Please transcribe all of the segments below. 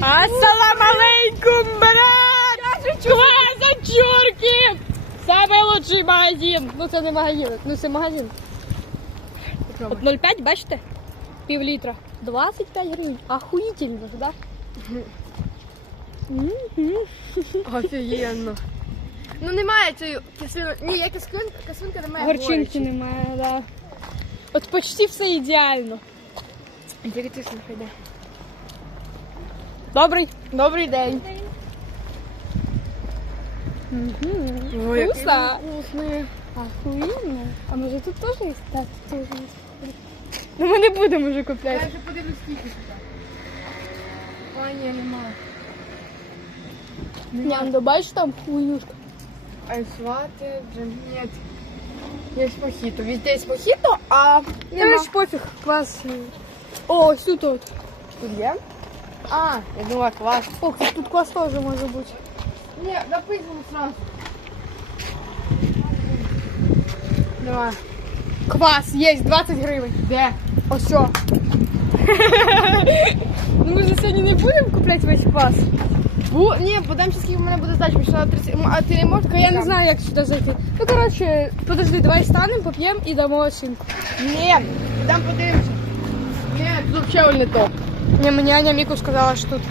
Ассалам алейкум, брат! Класочурки! Самый лучший магазин! Ну це не магазин, ну це магазин. От 0,5, бачите? Пів літра. 25 гривень. Охуїтельно ж, да? Офігенно. Ну немає цієї кислини. Ні, є кислинка, кислинка немає. Горчинки немає, да. От почти все ідеально. Тільки ти слухай, де. Добрий. Добрий день. Ой, який Вкусно. він вкусний. А може тут теж є? Так, тут теж є. Ну ми не будемо вже купляти. Я вже подивлюсь, скільки тут. А, ні, немає. Няндо, бачиш там хуйнюшка? Айсвати, джем, нет. Есть мохито. Везде есть мохито, а нема. Короче, пофіг, квас. О, ось тут от. Тут є? А, я думала, квас. О, тут квас теж може бути. Ні, написано сразу. Давай. Квас, є, 20 гривень. Де? Ось. що. ну ми ж сьогодні не будемо купляти весь квас. Бу... Ні, подивимося, скільки в мене буде здачі. Пішла 30... А ти не можеш? Я не знаю, як сюди зайти. Ну, коротше, подожди, давай станемо, поп'ємо і дамо оцінку. Ні, там подивимося. Ні, тут взагалі не то. Не, мені Аня Міку сказала, що тут.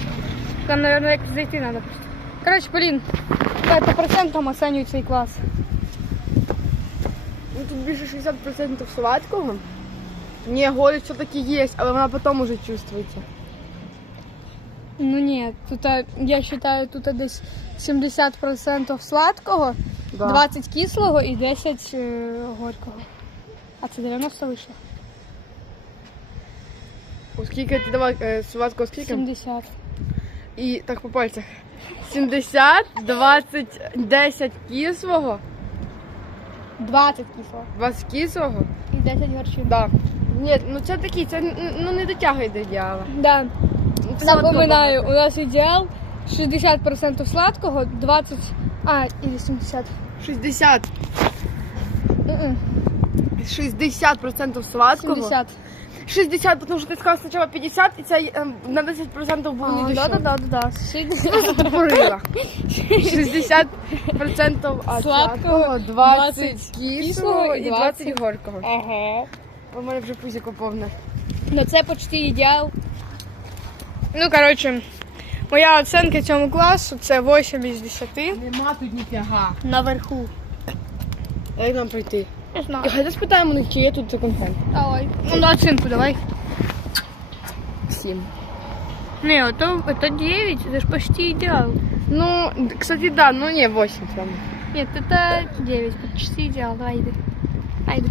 Там, наверное, як зайти треба просто. Коротше, Полін, давай по процентам оцінюй цей клас. Ну, тут більше 60% сладкого. Ні, горечь все-таки є, але вона потім уже чувствується. Ну ні, тут а, я вважаю, тут десь 70% сладкого, Да. 20 кислого і 10 е, горького. А це 90 вийшло? У скільки ти давай е, сладкого скільки? 70. І так по пальцях. 70, 20, 10 кислого, 20 кислого 20 кислого. і 10 горчин. Да. Ні, ну це такі, це ну, не дотягує до ідеала. Да. Ну, це Напоминаю, у нас ідеал 60% сладкого, 20, а, или 70. 60. М-м, 60% сладкого. 70. 60, тому що ти сказав спочатку 50, і це ем, на 10% було не А, да, да, да, да, да. Просто тупорила. 60% Сладкого, 20 20 кислого і 20 20 горького. Ага. У мене вже пузіко повне. Ну це почти ідеал. Ну, коротше, моя оцінка цьому класу це 8 із 10 Нема тут ніфіга. наверху. Як нам пройти? Не знаю. І хай спитаємо у них, чи є тут секонд-хенд. Давай. Ну, на оцінку давай. 7. Не, это, это 9, это же почти идеал. Ну, кстати, да, ну не 8 прямо. Нет, это 9, почти идеал. Давай, иди. Айди.